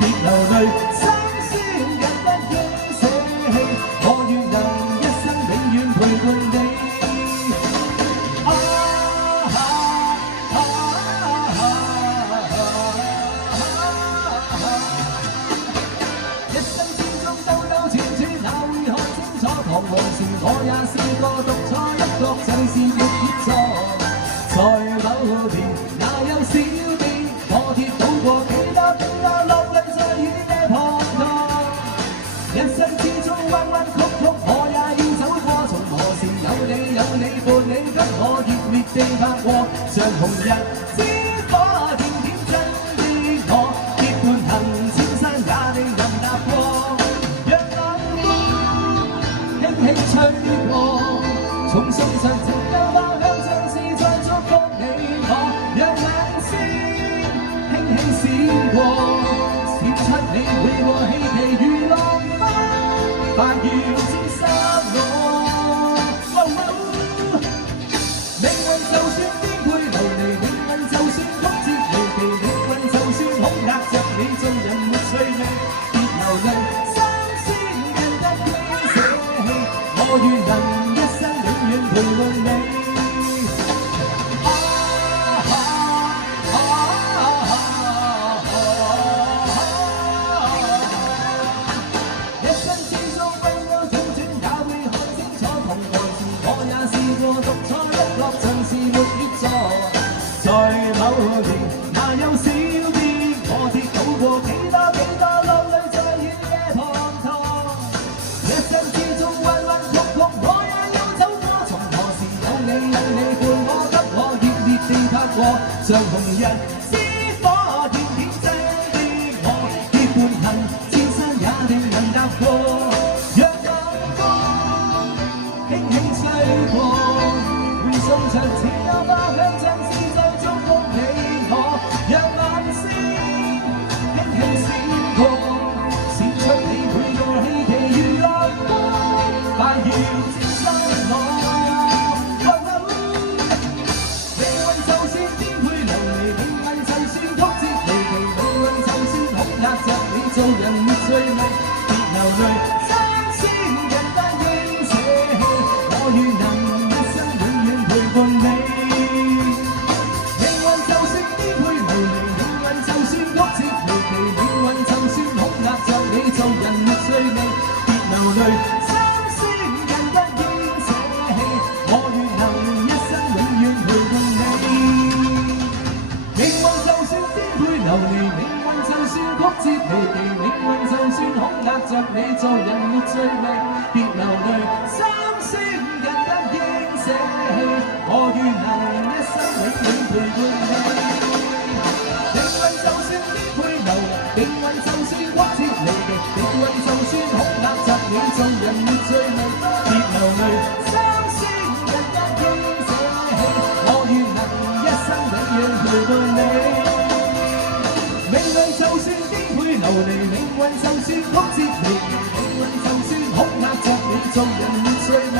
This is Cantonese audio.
別流淚，心酸也不應捨棄，我願能一生永遠陪伴你。一生之中兜兜轉轉，哪會看清楚？彷徨時我也試過獨坐一角，像是沒結錯。在某年，哪有小便？我跌倒過幾多幾多，落淚在雨夜滂沱。人生之中彎彎曲曲，我也要走過。從何時有你伴你，給我熱烈地拍過，像紅日之火點點真的我，結伴行千山也令人踏過。讓冷風輕輕吹過，從送上情幽花香，像是在祝福你我。讓眼睛輕輕閃過，閃出你每個希冀如浪花，快要沾濕我。命運就算顛沛流離，命運就算曲折離奇，命運就算恐嚇着你，做人沒趣味，別流淚，心酸更得應捨棄，我願能一生永遠陪伴你。一生之中兜兜轉轉，也會看清楚，彷徨時我也試過獨坐一角，像是沒協助。在某年，哪有小便？我跌倒過幾多幾多，落淚在雨夜滂沱。一生之中彎彎曲曲，我也要走過。從何時有你伴我，給我熱烈地拍過，像紅日之火點點真的我，結伴行千山也令人踏過。讓冷風輕輕吹過，會送上似幽花香，像是在祝福你我。讓眼睛輕輕閃過，閃出你每個希冀如浪花，快要沾濕我。命運就算顛沛流離，命運就算曲折離奇，命運就算恐嚇着你，做人沒趣味，別流淚，心酸更得應捨棄，我願能一生永遠陪伴你。命運就算顛沛流離，命運就算曲折離奇，命運就算恐嚇着你，做人沒趣味，別流淚，心酸更得應捨棄，我願能一生永遠陪伴你。命運就算顛沛流離，命運就算曲折離奇，命運就算恐嚇着你，做人沒趣味，別流淚，心酸更得應捨棄，我願能一生永遠陪伴你。命運就算顛沛流離，命運就算曲折離奇，命運就算恐嚇着你，做人沒趣味，別流淚，心酸更得應捨棄，我願能一生永遠陪伴你。命運就算顛沛流離，命運就算曲折離奇，命運就算恐嚇着你，做人沒趣味。